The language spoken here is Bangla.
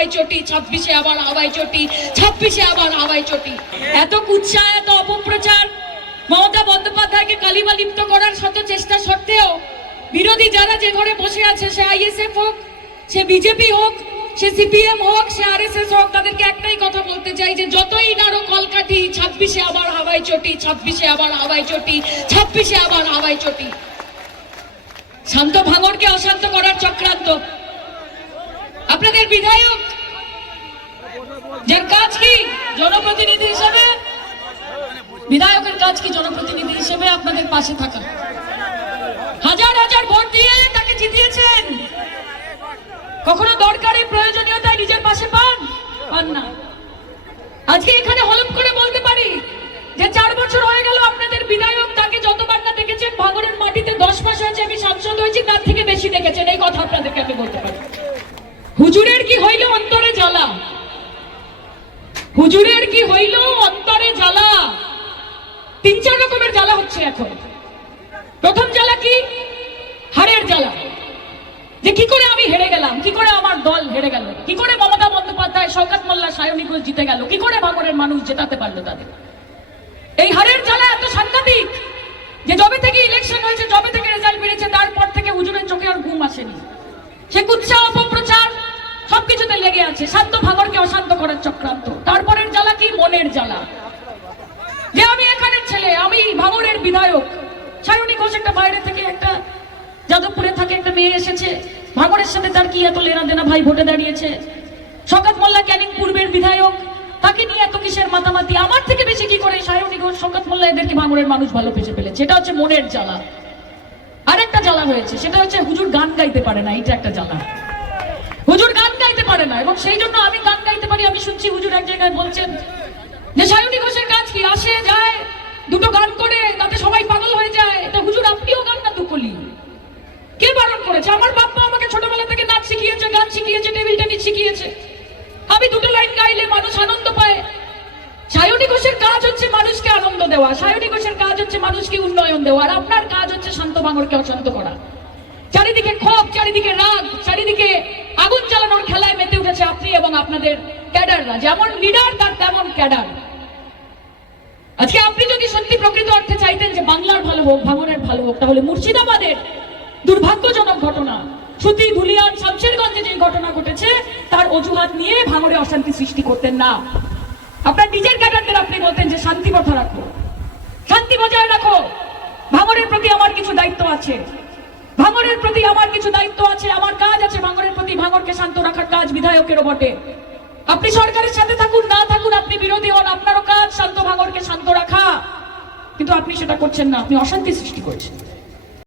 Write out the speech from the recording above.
হাওয়াই চটি, ছাব্বিশে আবার হাওয়াই চটি, ছাব্বিশে আবার হাওয়াই চটি। এত কুৎসা, এত অপপ্রচার। মমতা বন্দ্যোপাধ্যায়কে কালিমা লিপ্ত করার শত চেষ্টা সত্ত্বেও বিরোধী যারা যে ঘরে বসে আছে, সে আইএসএফ হোক, সে বিজেপি হোক, সে সিপিএম হোক, সে আরএসএস হোক, তাদেরকে একটাই কথা বলতে চাই যে যতই নাড়ো কলকাঠি, ছাব্বিশে আবার হাওয়াই চটি, ছাব্বিশে আবার হাওয়াই চটি, ছাব্বিশে আবার হাওয়াই চটি। শান্ত ভাঙরকে অশান্ত করার চক্রান্ত। বিধায়ক, যার কাজ কি জনপ্রতিনিধি হিসেবে? বিধায়কের কাজ কি জনপ্রতিনিধি হিসেবে আপনাদের পাশে থাকা? হাজার হাজার ভোট দিয়ে তাকে জিতিয়েছেন। কখনো দরকারি প্রয়োজনীয়তায় নিজের পাশে পান? পান না। আজকে এখানে হলপ করে বলতে পারি যে চার বছর হয়ে গেল আপনাদের বিধায়ক তাকে যতবার না দেখেছেন ভাঙরের মাটিতে দশ মাস হয়েছে, আমি সাংসদ হয়েছি, তার থেকে বেশি দেখেছেন। এই কথা আপনাদেরকে আমি বলতে পারি। হুজুরের কি হইল অন্তরে জ্বালা? হুজুরের কি হইল অন্তরে জ্বালা? তিন, চার রকমের জ্বালা হচ্ছে এখন। প্রথম জ্বালা কি? হারের জ্বালা। যে কি করে আমি হেরে গেলাম? কি করে আমার দল হেরে গেল? কি করে মমতা বন্দ্যোপাধ্যায়, শওকত মোল্লা, সায়নী ঘোষ জিতে গেল? কি করে ভাঙরের মানুষ জেতাতে পারল তাদের? এই হারের জ্বালা এত সাংঘাতিক যে যবে থেকে ইলেকশন হয়েছে, যবে থেকে রেজাল্ট বেরিয়েছে তারপর থেকে হুজুরের চোখে আর ঘুম আসেনি। সে সবকিছুতে লেগে আছে, শান্ত ভাঙরকে অশান্ত করার চক্রান্ত। তারপরের জ্বালা কি? মনের জ্বালা। যে আমি এখানের ছেলে, আমি ভাঙরের বিধায়ক। সায়নী ঘোষ একটা বাইরে থেকে একটা যাদবপুরে থাকে, একটা মেয়ে এসেছে। ভাঙরের সাথে তার কি এত লেনা দেনা ভাই ভোটে দাঁড়িয়েছে। শকাত মোল্লা ক্যানিং পূর্বের বিধায়ক। তাকে নিয়ে এত কিসের মাতামাতি? আমার থেকে বেশি কি করে সায়নী ঘোষ শকাত মোল্লা এদেরকে ভাঙরের মানুষ ভালো পেছে ফেলেছে? এটা হচ্ছে মনের জ্বালা। আরেকটা জ্বালা হয়েছে, সেটা হচ্ছে হুজুর গান গাইতে পারে না এটা একটা জ্বালা। পারে না। এবং সেই জন্য আমি গান গাইতে পারি, আমি শুনছি হুজুর এক জায়গায় বলছেন যে, সায়নী ঘোষের কাজ কি? আসে, যায়, দুটো গান করে, তাতে সবাই পাগল হয়ে যায়। এটা হুজুর, আপনিও গান না দুকলি। কে বারণ করেছে? আমার বাপ্পা আমাকে ছোটবেলা থেকে নাচ শিখিয়েছে, গান শিখিয়েছে, টেবিল টেনিস শিখিয়েছে। আমি দুটো লাইন গাইলে মানুষ আনন্দ পায়। সায়নী ঘোষের কাজ হচ্ছে মানুষকে আনন্দ দেওয়া। সায়নী ঘোষের কাজ হচ্ছে মানুষকে উন্নয়ন দেওয়া। আর আপনার কাজ হচ্ছে শান্ত বাঙরকে অশান্ত করা। চারিদিকে ক্ষোভ, চারিদিকে রাগ আপনাদের ক্যাডাররা, যেমন লিডার তার তেমন ক্যাডার। আজকে আপনি যদি সত্যি প্রকৃত অর্থে চাইতেন যে বাংলার ভালো হোক, ভাঙনের ভালো হোক, তাহলে মুর্শিদাবাদের দুর্ভাগ্যজনক ঘটনা সুতি ধুলিয়ান শামশেরগঞ্জে যে ঘটনা ঘটেছে, তার অজুহাত নিয়ে ভাঙরে অশান্তি সৃষ্টি করতেন না। আপনার নিজের ক্যাডারদের আপনি বলতেন যে শান্তি কথা রাখো। শান্তি বজায় রাখো। ভাঙরের প্রতি আমার কিছু দায়িত্ব আছে। ভাঙরের প্রতি আমার কিছু দায়িত্ব আছে, আমার কাজ বিধায়কেরও বটে। আপনি সরকারের সাথে থাকুন, না থাকুন, আপনি বিরোধী হন, আপনারও কাজ শান্ত ভাঙরকে শান্ত রাখা। কিন্তু আপনি সেটা করছেন না, আপনি অশান্তি সৃষ্টি করছেন।